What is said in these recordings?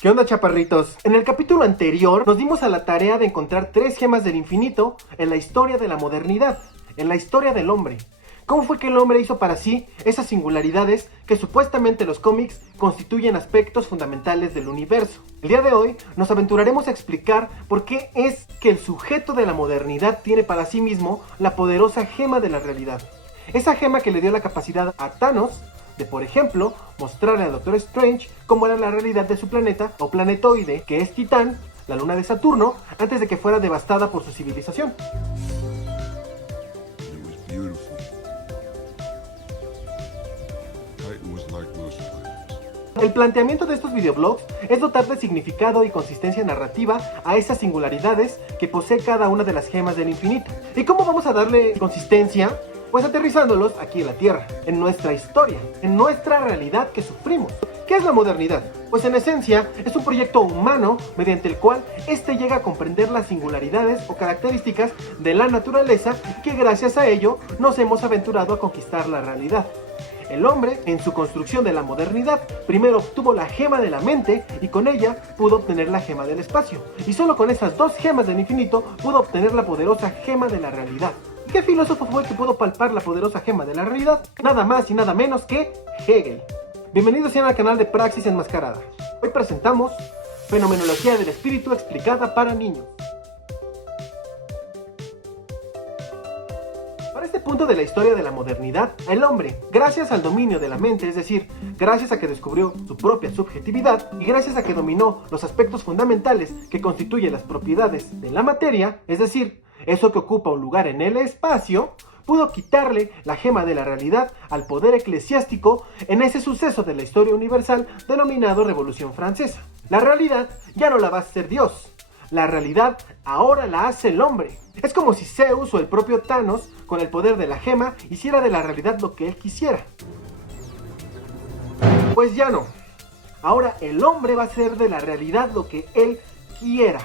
¿Qué onda, chaparritos? En el capítulo anterior nos dimos a la tarea de encontrar 3 gemas del infinito en la historia de la modernidad, en la historia del hombre. ¿Cómo fue que el hombre hizo para sí esas singularidades que supuestamente los cómics constituyen aspectos fundamentales del universo? El día de hoy nos aventuraremos a explicar por qué es que el sujeto de la modernidad tiene para sí mismo la poderosa gema de la realidad. Esa gema que le dio la capacidad a Thanos de, por ejemplo, mostrarle a Doctor Strange cómo era la realidad de su planeta o planetoide, que es Titán, la luna de Saturno, antes de que fuera devastada por su civilización. El planteamiento de estos videoblogs es dotar de significado y consistencia narrativa a esas singularidades que posee cada una de las gemas del infinito. ¿Y cómo vamos a darle consistencia? Pues aterrizándolos aquí en la Tierra, en nuestra historia, en nuestra realidad que sufrimos. ¿Qué es la modernidad? Pues en esencia es un proyecto humano mediante el cual éste llega a comprender las singularidades o características de la naturaleza y que gracias a ello nos hemos aventurado a conquistar la realidad. El hombre, en su construcción de la modernidad, primero obtuvo la gema de la mente y con ella pudo obtener la gema del espacio. Y solo con esas 2 gemas del infinito pudo obtener la poderosa gema de la realidad. ¿Qué filósofo fue el que pudo palpar la poderosa gema de la realidad? Nada más y nada menos que Hegel. Bienvenidos sean al canal de Praxis Enmascarada. Hoy presentamos Fenomenología del Espíritu explicada para niños. Para este punto de la historia de la modernidad, el hombre, gracias al dominio de la mente, es decir, gracias a que descubrió su propia subjetividad y gracias a que dominó los aspectos fundamentales que constituyen las propiedades de la materia, es decir, eso que ocupa un lugar en el espacio, pudo quitarle la gema de la realidad al poder eclesiástico en ese suceso de la historia universal denominado Revolución Francesa. La realidad ya no la va a hacer Dios, la realidad ahora la hace el hombre. Es como si Zeus o el propio Thanos, con el poder de la gema, hiciera de la realidad lo que él quisiera. Pues ya no. Ahora el hombre va a hacer de la realidad lo que él quiera.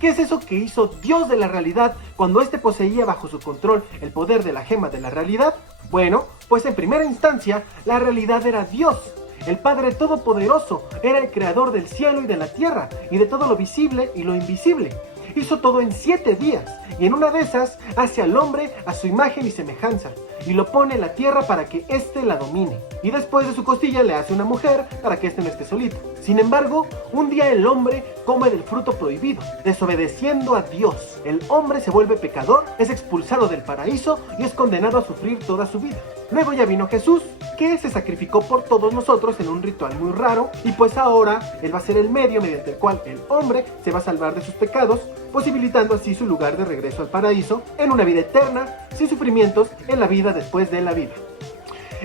¿Qué es eso que hizo Dios de la realidad cuando éste poseía bajo su control el poder de la gema de la realidad? Bueno, pues en primera instancia, la realidad era Dios. El Padre Todopoderoso era el creador del cielo y de la tierra, y de todo lo visible y lo invisible. Hizo todo en 7 días, y en una de esas hace al hombre a su imagen y semejanza, y lo pone en la tierra para que éste la domine. Y después de su costilla le hace una mujer para que éste no esté solito. Sin embargo, un día el hombre come del fruto prohibido, desobedeciendo a Dios. El hombre se vuelve pecador, es expulsado del paraíso y es condenado a sufrir toda su vida. Luego ya vino Jesús, que se sacrificó por todos nosotros en un ritual muy raro, y pues ahora él va a ser el medio mediante el cual el hombre se va a salvar de sus pecados, posibilitando así su lugar de regreso al paraíso en una vida eterna, sin sufrimientos en la vida después de la vida.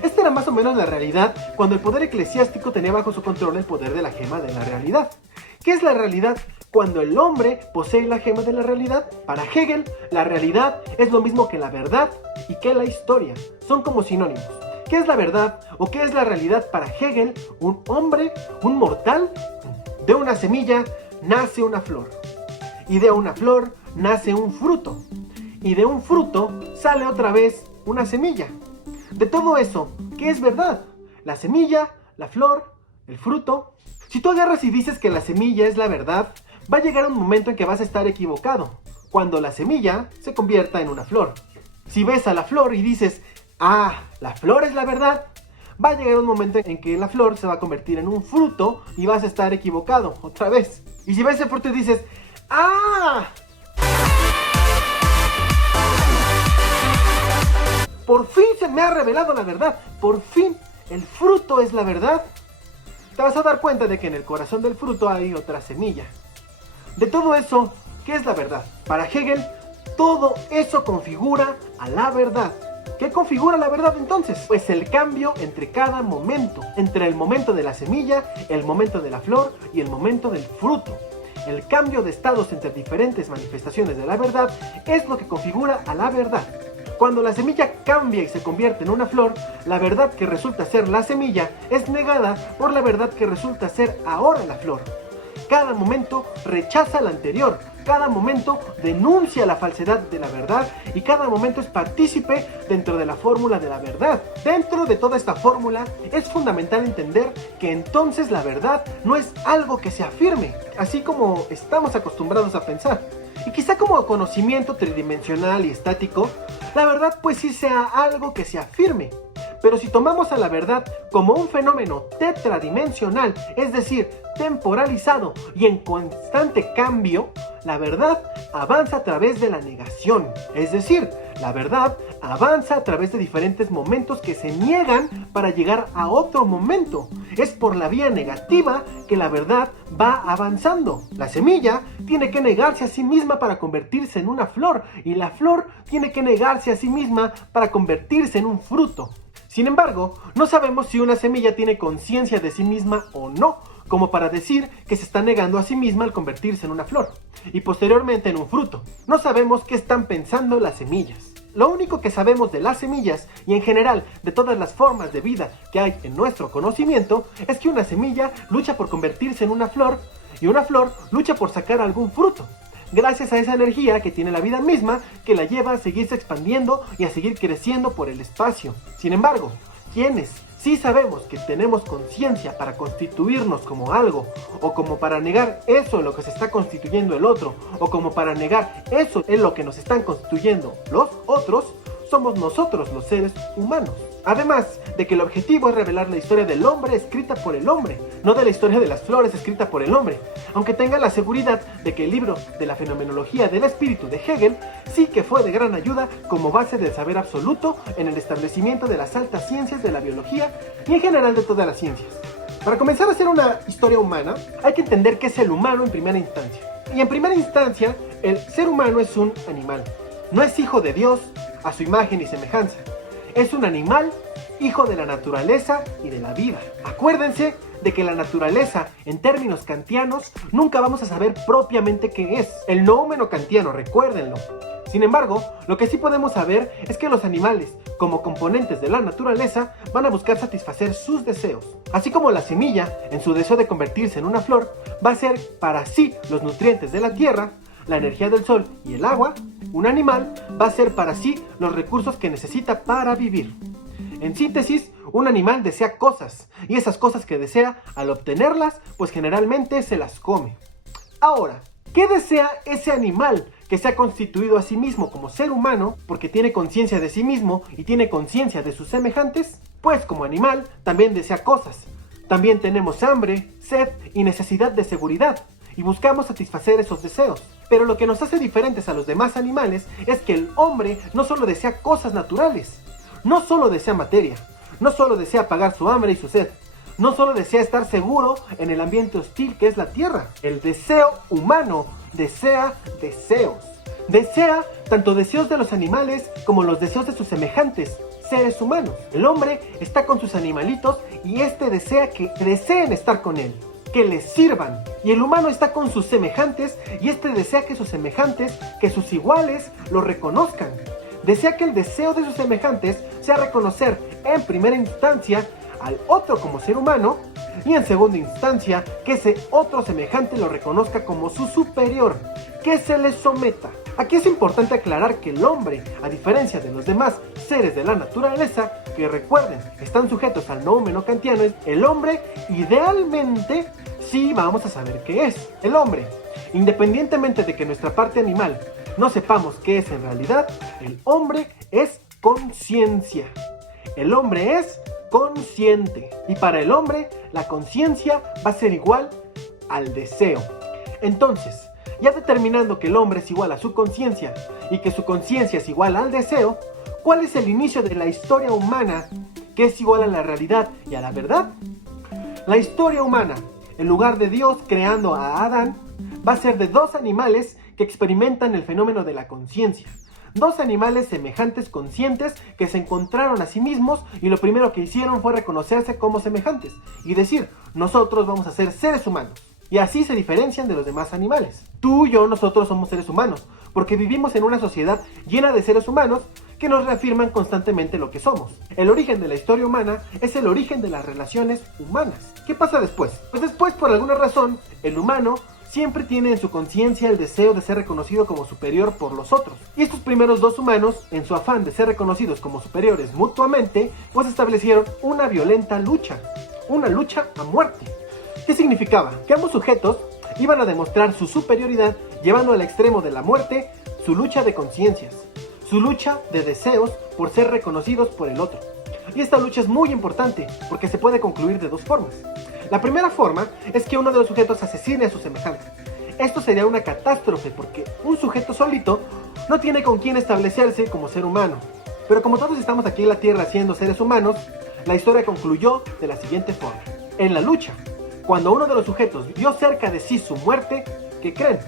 Esta era más o menos la realidad cuando el poder eclesiástico tenía bajo su control el poder de la gema de la realidad. ¿Qué es la realidad? Cuando el hombre posee la gema de la realidad. Para Hegel, la realidad es lo mismo que la verdad y que la historia. Son como sinónimos. ¿Qué es la verdad o qué es la realidad para Hegel? Un hombre, un mortal, de una semilla nace una flor. Y de una flor nace un fruto. Y de un fruto sale otra vez una semilla. De todo eso, ¿qué es verdad? La semilla, la flor, el fruto. Si tú agarras y dices que la semilla es la verdad, va a llegar un momento en que vas a estar equivocado, cuando la semilla se convierta en una flor. Si ves a la flor y dices, ah, la flor es la verdad, va a llegar un momento en que la flor se va a convertir en un fruto y vas a estar equivocado otra vez. Y si ves ese fruto y dices, ¡ah! Por fin se me ha revelado la verdad, por fin el fruto es la verdad. Te vas a dar cuenta de que en el corazón del fruto hay otra semilla. De todo eso, ¿qué es la verdad? Para Hegel, todo eso configura a la verdad. ¿Qué configura la verdad entonces? Pues el cambio entre cada momento, entre el momento de la semilla, el momento de la flor y el momento del fruto. El cambio de estados entre diferentes manifestaciones de la verdad es lo que configura a la verdad. Cuando la semilla cambia y se convierte en una flor, la verdad que resulta ser la semilla es negada por la verdad que resulta ser ahora la flor. Cada momento rechaza la anterior, cada momento denuncia la falsedad de la verdad y cada momento es partícipe dentro de la fórmula de la verdad. Dentro de toda esta fórmula es fundamental entender que entonces la verdad no es algo que se afirme, así como estamos acostumbrados a pensar. Y quizá como conocimiento tridimensional y estático, la verdad pues sí sea algo que se afirme. Pero si tomamos a la verdad como un fenómeno tetradimensional, es decir, temporalizado y en constante cambio, la verdad avanza a través de la negación. Es decir, la verdad avanza a través de diferentes momentos que se niegan para llegar a otro momento. Es por la vía negativa que la verdad va avanzando. La semilla tiene que negarse a sí misma para convertirse en una flor, y la flor tiene que negarse a sí misma para convertirse en un fruto. Sin embargo, no sabemos si una semilla tiene conciencia de sí misma o no, como para decir que se está negando a sí misma al convertirse en una flor, y posteriormente en un fruto. No sabemos qué están pensando las semillas. Lo único que sabemos de las semillas, y en general de todas las formas de vida que hay en nuestro conocimiento, es que una semilla lucha por convertirse en una flor, y una flor lucha por sacar algún fruto. Gracias a esa energía que tiene la vida misma, que la lleva a seguirse expandiendo y a seguir creciendo por el espacio. Sin embargo, quienes sí sabemos que tenemos conciencia para constituirnos como algo, o como para negar eso en lo que se está constituyendo el otro, o como para negar eso en lo que nos están constituyendo los otros, somos nosotros los seres humanos. Además de que el objetivo es revelar la historia del hombre escrita por el hombre, no de la historia de las flores escrita por el hombre, aunque tenga la seguridad de que el libro de la fenomenología del espíritu de Hegel sí que fue de gran ayuda como base del saber absoluto en el establecimiento de las altas ciencias de la biología y en general de todas las ciencias. Para comenzar a hacer una historia humana, hay que entender qué es el humano en primera instancia. Y en primera instancia, el ser humano es un animal. No es hijo de Dios a su imagen y semejanza. Es un animal, hijo de la naturaleza y de la vida. Acuérdense de que la naturaleza, en términos kantianos, nunca vamos a saber propiamente qué es. El noumeno kantiano, recuérdenlo. Sin embargo, lo que sí podemos saber es que los animales, como componentes de la naturaleza, van a buscar satisfacer sus deseos. Así como la semilla, en su deseo de convertirse en una flor, va a ser para sí los nutrientes de la tierra, la energía del sol y el agua, un animal va a ser para sí los recursos que necesita para vivir. En síntesis, un animal desea cosas, y esas cosas que desea, al obtenerlas, pues generalmente se las come. Ahora, ¿qué desea ese animal que se ha constituido a sí mismo como ser humano, porque tiene conciencia de sí mismo y tiene conciencia de sus semejantes? Pues como animal también desea cosas. También tenemos hambre, sed y necesidad de seguridad, y buscamos satisfacer esos deseos. Pero lo que nos hace diferentes a los demás animales es que el hombre no solo desea cosas naturales, no solo desea materia, no solo desea apagar su hambre y su sed, no solo desea estar seguro en el ambiente hostil que es la tierra. El deseo humano desea deseos. Desea tanto deseos de los animales como los deseos de sus semejantes, seres humanos. El hombre está con sus animalitos y desea que deseen estar con él, que les sirvan. Y el humano está con sus semejantes y desea que sus semejantes, que sus iguales, lo reconozcan. Desea que el deseo de sus semejantes sea reconocer en primera instancia al otro como ser humano y en segunda instancia que ese otro semejante lo reconozca como su superior, que se le someta. Aquí es importante aclarar que el hombre, a diferencia de los demás seres de la naturaleza, que recuerden, están sujetos al noumeno kantiano, el hombre idealmente sí vamos a saber qué es. El hombre, independientemente de que nuestra parte animal no sepamos qué es en realidad, el hombre es conciencia. El hombre es consciente. Y para el hombre, la conciencia va a ser igual al deseo. Entonces, ya determinando que el hombre es igual a su conciencia y que su conciencia es igual al deseo, ¿cuál es el inicio de la historia humana que es igual a la realidad y a la verdad? La historia humana, en lugar de Dios creando a Adán, va a ser de dos animales que experimentan el fenómeno de la conciencia. Dos animales semejantes conscientes que se encontraron a sí mismos y lo primero que hicieron fue reconocerse como semejantes y decir, nosotros vamos a ser seres humanos. Y así se diferencian de los demás animales. Tú y yo, nosotros somos seres humanos, porque vivimos en una sociedad llena de seres humanos que nos reafirman constantemente lo que somos. El origen de la historia humana es el origen de las relaciones humanas. ¿Qué pasa después? Pues después, por alguna razón, el humano siempre tiene en su conciencia el deseo de ser reconocido como superior por los otros. Y estos primeros dos humanos, en su afán de ser reconocidos como superiores mutuamente, pues establecieron una violenta lucha. Una lucha a muerte. ¿Qué significaba? Que ambos sujetos iban a demostrar su superioridad llevando al extremo de la muerte su lucha de conciencias, su lucha de deseos por ser reconocidos por el otro. Y esta lucha es muy importante porque se puede concluir de dos formas. La primera forma es que uno de los sujetos asesine a su semejante. Esto sería una catástrofe porque un sujeto solito no tiene con quién establecerse como ser humano. Pero como todos estamos aquí en la Tierra siendo seres humanos, la historia concluyó de la siguiente forma. En la lucha, cuando uno de los sujetos vio cerca de sí su muerte, ¿qué creen?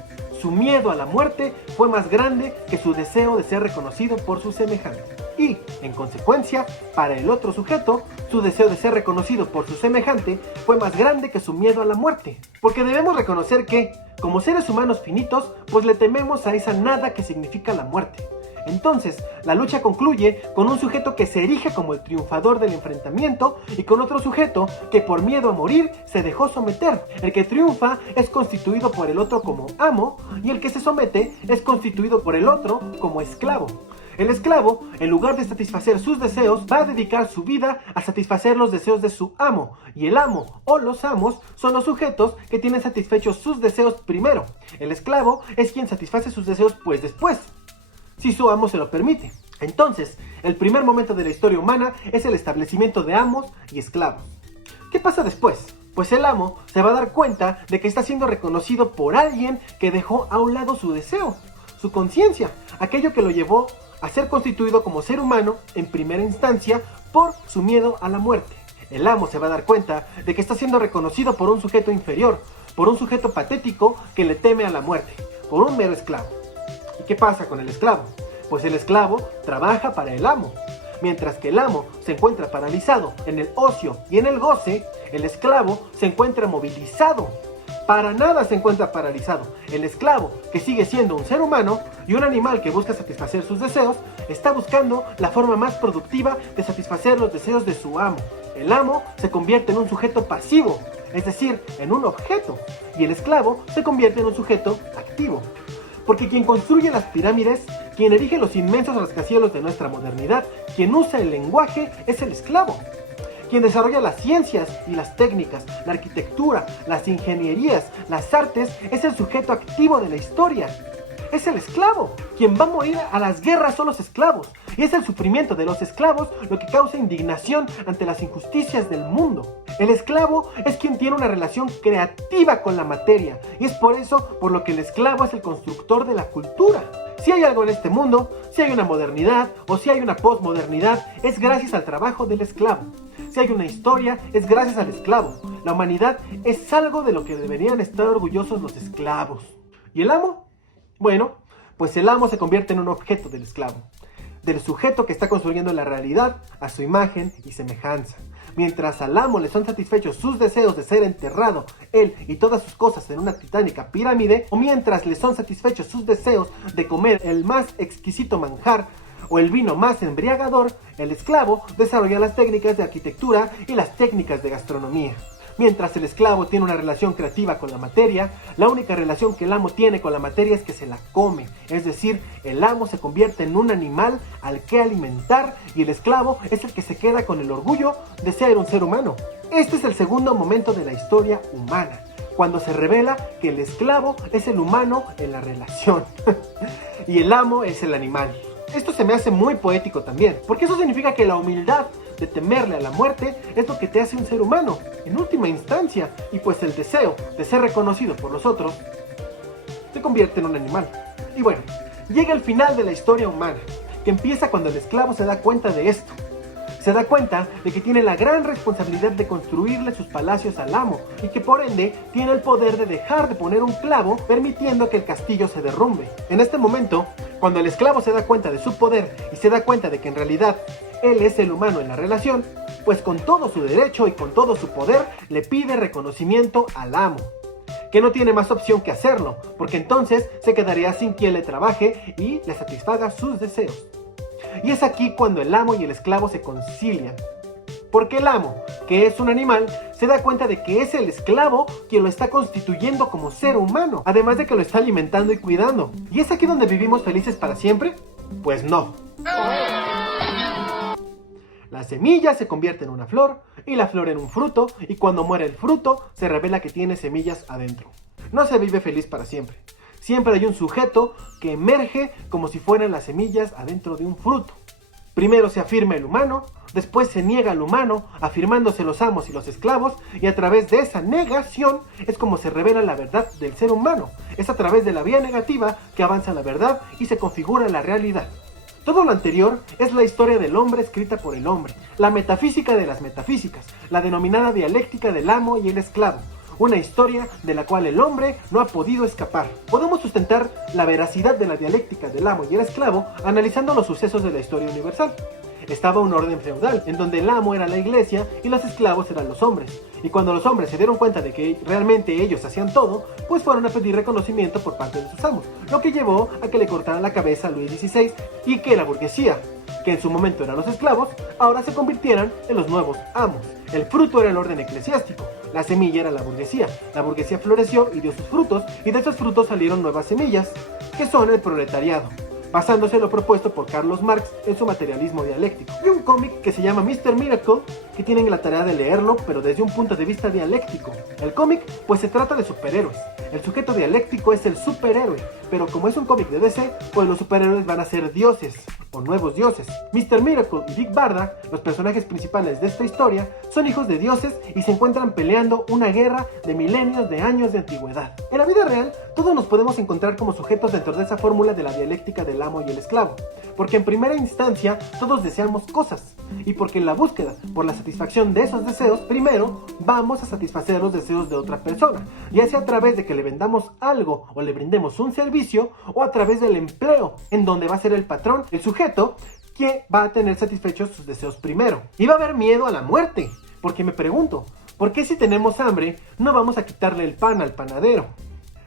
Su miedo a la muerte fue más grande que su deseo de ser reconocido por su semejante. Y, en consecuencia, para el otro sujeto, su deseo de ser reconocido por su semejante fue más grande que su miedo a la muerte. Porque debemos reconocer que, como seres humanos finitos, pues le tememos a esa nada que significa la muerte. Entonces, la lucha concluye con un sujeto que se erige como el triunfador del enfrentamiento y con otro sujeto que por miedo a morir se dejó someter. El que triunfa es constituido por el otro como amo y el que se somete es constituido por el otro como esclavo. El esclavo, en lugar de satisfacer sus deseos, va a dedicar su vida a satisfacer los deseos de su amo. Y el amo o los amos son los sujetos que tienen satisfechos sus deseos primero. El esclavo es quien satisface sus deseos pues después, si su amo se lo permite. Entonces, el primer momento de la historia humana es el establecimiento de amos y esclavos. ¿Qué pasa después? Pues el amo se va a dar cuenta de que está siendo reconocido por alguien que dejó a un lado su deseo, su conciencia, aquello que lo llevó a ser constituido como ser humano en primera instancia por su miedo a la muerte. El amo se va a dar cuenta de que está siendo reconocido por un sujeto inferior, por un sujeto patético que le teme a la muerte, por un mero esclavo. ¿Y qué pasa con el esclavo? Pues el esclavo trabaja para el amo. Mientras que el amo se encuentra paralizado en el ocio y en el goce, el esclavo se encuentra movilizado. Para nada se encuentra paralizado. El esclavo, que sigue siendo un ser humano y un animal que busca satisfacer sus deseos, está buscando la forma más productiva de satisfacer los deseos de su amo. El amo se convierte en un sujeto pasivo, es decir, en un objeto, y el esclavo se convierte en un sujeto activo. Porque quien construye las pirámides, quien erige los inmensos rascacielos de nuestra modernidad, quien usa el lenguaje, es el esclavo. Quien desarrolla las ciencias y las técnicas, la arquitectura, las ingenierías, las artes, es el sujeto activo de la historia. Es el esclavo. Quien va a morir a las guerras son los esclavos. Y es el sufrimiento de los esclavos lo que causa indignación ante las injusticias del mundo. El esclavo es quien tiene una relación creativa con la materia. Y es por eso por lo que el esclavo es el constructor de la cultura. Si hay algo en este mundo, si hay una modernidad o si hay una posmodernidad, es gracias al trabajo del esclavo. Si hay una historia, es gracias al esclavo. La humanidad es algo de lo que deberían estar orgullosos los esclavos. ¿Y el amo? Bueno, pues el amo se convierte en un objeto del esclavo, del sujeto que está construyendo la realidad a su imagen y semejanza. Mientras al amo le son satisfechos sus deseos de ser enterrado, él y todas sus cosas en una titánica pirámide, o mientras le son satisfechos sus deseos de comer el más exquisito manjar o el vino más embriagador, el esclavo desarrolla las técnicas de arquitectura y las técnicas de gastronomía. Mientras el esclavo tiene una relación creativa con la materia, la única relación que el amo tiene con la materia es que se la come. Es decir, el amo se convierte en un animal al que alimentar y el esclavo es el que se queda con el orgullo de ser un ser humano. Este es el segundo momento de la historia humana, cuando se revela que el esclavo es el humano en la relación y el amo es el animal. Esto se me hace muy poético también, porque eso significa que la humildad de temerle a la muerte es lo que te hace un ser humano, en última instancia, y pues el deseo de ser reconocido por los otros se convierte en un animal. Y bueno, llega el final de la historia humana, que empieza cuando el esclavo se da cuenta de esto. Se da cuenta de que tiene la gran responsabilidad de construirle sus palacios al amo y que por ende tiene el poder de dejar de poner un clavo permitiendo que el castillo se derrumbe. En este momento, cuando el esclavo se da cuenta de su poder y se da cuenta de que en realidad él es el humano en la relación, pues con todo su derecho y con todo su poder le pide reconocimiento al amo, que no tiene más opción que hacerlo, porque entonces se quedaría sin quien le trabaje y le satisfaga sus deseos. Y es aquí cuando el amo y el esclavo se concilian. Porque el amo, que es un animal, se da cuenta de que es el esclavo quien lo está constituyendo como ser humano, además de que lo está alimentando y cuidando. ¿Y es aquí donde vivimos felices para siempre? Pues no. La semilla se convierte en una flor, y la flor en un fruto, y cuando muere el fruto, se revela que tiene semillas adentro. No se vive feliz para siempre. Siempre hay un sujeto que emerge como si fueran las semillas adentro de un fruto. Primero se afirma el humano, después se niega al humano, afirmándose los amos y los esclavos, y a través de esa negación es como se revela la verdad del ser humano. Es a través de la vía negativa que avanza la verdad y se configura la realidad. Todo lo anterior es la historia del hombre escrita por el hombre, la metafísica de las metafísicas, la denominada dialéctica del amo y el esclavo. Una historia de la cual el hombre no ha podido escapar. Podemos sustentar la veracidad de la dialéctica del amo y el esclavo analizando los sucesos de la historia universal. Estaba un orden feudal, en donde el amo era la iglesia y los esclavos eran los hombres. Y cuando los hombres se dieron cuenta de que realmente ellos hacían todo, pues fueron a pedir reconocimiento por parte de sus amos, lo que llevó a que le cortaran la cabeza a Luis XVI y que la burguesía, que en su momento eran los esclavos, ahora se convirtieran en los nuevos amos. El fruto era el orden eclesiástico, la semilla era la burguesía floreció y dio sus frutos, y de esos frutos salieron nuevas semillas, que son el proletariado, basándose en lo propuesto por Carlos Marx en su materialismo dialéctico. Hay un cómic que se llama Mr. Miracle, que tienen la tarea de leerlo, pero desde un punto de vista dialéctico. El cómic, pues se trata de superhéroes. El sujeto dialéctico es el superhéroe, pero como es un cómic de DC, pues los superhéroes van a ser dioses, o nuevos dioses. Mr. Miracle y Big Barda, los personajes principales de esta historia, son hijos de dioses y se encuentran peleando una guerra de milenios de años de antigüedad. En la vida real, todos nos podemos encontrar como sujetos dentro de esa fórmula de la dialéctica del amo y el esclavo, porque en primera instancia todos deseamos cosas, y porque en la búsqueda por la satisfacción de esos deseos, primero vamos a satisfacer los deseos de otra persona, ya sea a través de que le vendamos algo o le brindemos un servicio, o a través del empleo, en donde va a ser el patrón, el sujeto, que va a tener satisfechos sus deseos primero. Y va a haber miedo a la muerte, porque me pregunto, ¿por qué si tenemos hambre no vamos a quitarle el pan al panadero?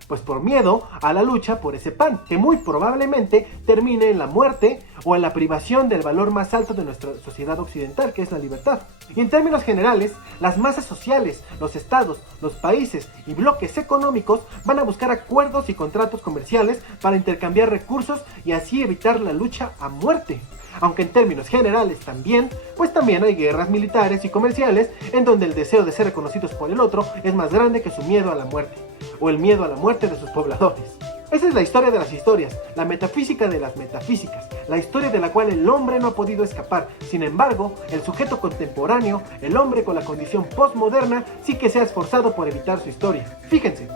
Pues por miedo a la lucha por ese pan, que muy probablemente termine en la muerte o en la privación del valor más alto de nuestra sociedad occidental, que es la libertad. Y en términos generales, las masas sociales, los estados, los países y bloques económicos van a buscar acuerdos y contratos comerciales para intercambiar recursos y así evitar la lucha a muerte. Aunque en términos generales también, pues también hay guerras militares y comerciales en donde el deseo de ser reconocidos por el otro es más grande que su miedo a la muerte, o el miedo a la muerte de sus pobladores. Esa es la historia de las historias, la metafísica de las metafísicas, la historia de la cual el hombre no ha podido escapar. Sin embargo, el sujeto contemporáneo, el hombre con la condición postmoderna, sí que se ha esforzado por evitar su historia. Fíjense,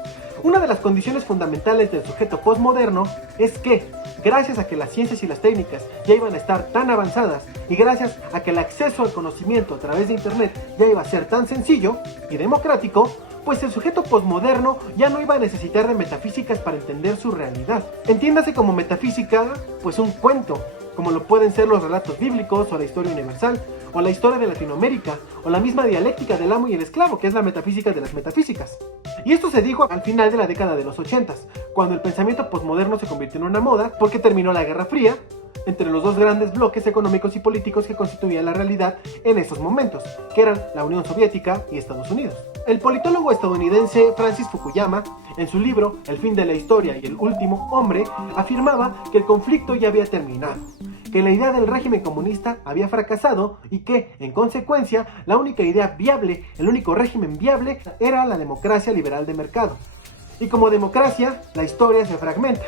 una de las condiciones fundamentales del sujeto postmoderno es que, gracias a que las ciencias y las técnicas ya iban a estar tan avanzadas y gracias a que el acceso al conocimiento a través de internet ya iba a ser tan sencillo y democrático, pues el sujeto posmoderno ya no iba a necesitar de metafísicas para entender su realidad. Entiéndase como metafísica, pues un cuento, como lo pueden ser los relatos bíblicos o la historia universal, o la historia de Latinoamérica, o la misma dialéctica del amo y el esclavo, que es la metafísica de las metafísicas. Y esto se dijo al final de la década de los 80s, cuando el pensamiento posmoderno se convirtió en una moda, porque terminó la Guerra Fría, entre los dos grandes bloques económicos y políticos que constituían la realidad en esos momentos, que eran la Unión Soviética y Estados Unidos. El politólogo estadounidense Francis Fukuyama, en su libro El fin de la historia y el último hombre, afirmaba que el conflicto ya había terminado, que la idea del régimen comunista había fracasado y que, en consecuencia, la única idea viable, el único régimen viable, era la democracia liberal de mercado. Y como democracia, la historia se fragmenta.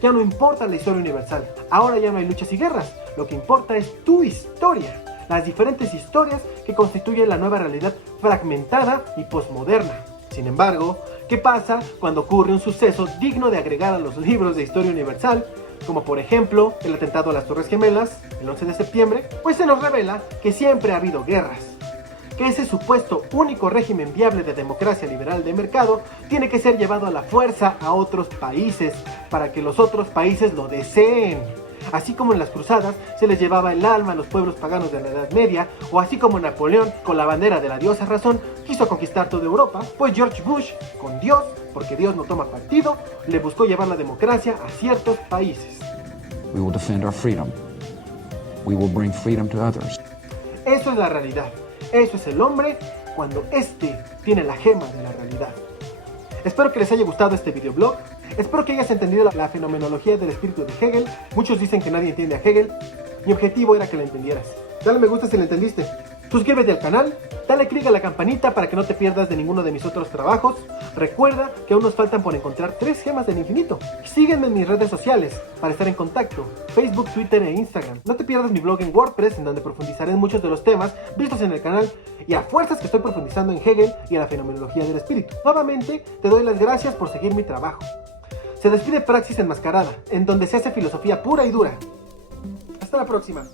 Ya no importa la historia universal, ahora ya no hay luchas y guerras, lo que importa es tu historia, las diferentes historias que constituyen la nueva realidad fragmentada y posmoderna. Sin embargo, ¿qué pasa cuando ocurre un suceso digno de agregar a los libros de historia universal, como por ejemplo el atentado a las Torres Gemelas, el 11 de septiembre? Pues se nos revela que siempre ha habido guerras, que ese supuesto único régimen viable de democracia liberal de mercado tiene que ser llevado a la fuerza a otros países para que los otros países lo deseen. Así como en las cruzadas se les llevaba el alma a los pueblos paganos de la Edad Media, o así como Napoleón, con la bandera de la diosa razón, quiso conquistar toda Europa, pues George Bush, con Dios, porque Dios no toma partido, le buscó llevar la democracia a ciertos países. We will defend our freedom. We will bring freedom to others. Eso es la realidad. Eso es el hombre cuando éste tiene la gema de la realidad. Espero que les haya gustado este videoblog. Espero que hayas entendido la fenomenología del espíritu de Hegel. Muchos dicen que nadie entiende a Hegel. Mi objetivo era que la entendieras. Dale me gusta si la entendiste. Suscríbete al canal, dale click a la campanita para que no te pierdas de ninguno de mis otros trabajos. Recuerda que aún nos faltan por encontrar 3 gemas del infinito. Sígueme en mis redes sociales para estar en contacto: Facebook, Twitter e Instagram. No te pierdas mi blog en WordPress, en donde profundizaré en muchos de los temas vistos en el canal, y a fuerzas que estoy profundizando en Hegel y en la fenomenología del espíritu. Nuevamente, te doy las gracias por seguir mi trabajo. Se despide Praxis Enmascarada, en donde se hace filosofía pura y dura. Hasta la próxima.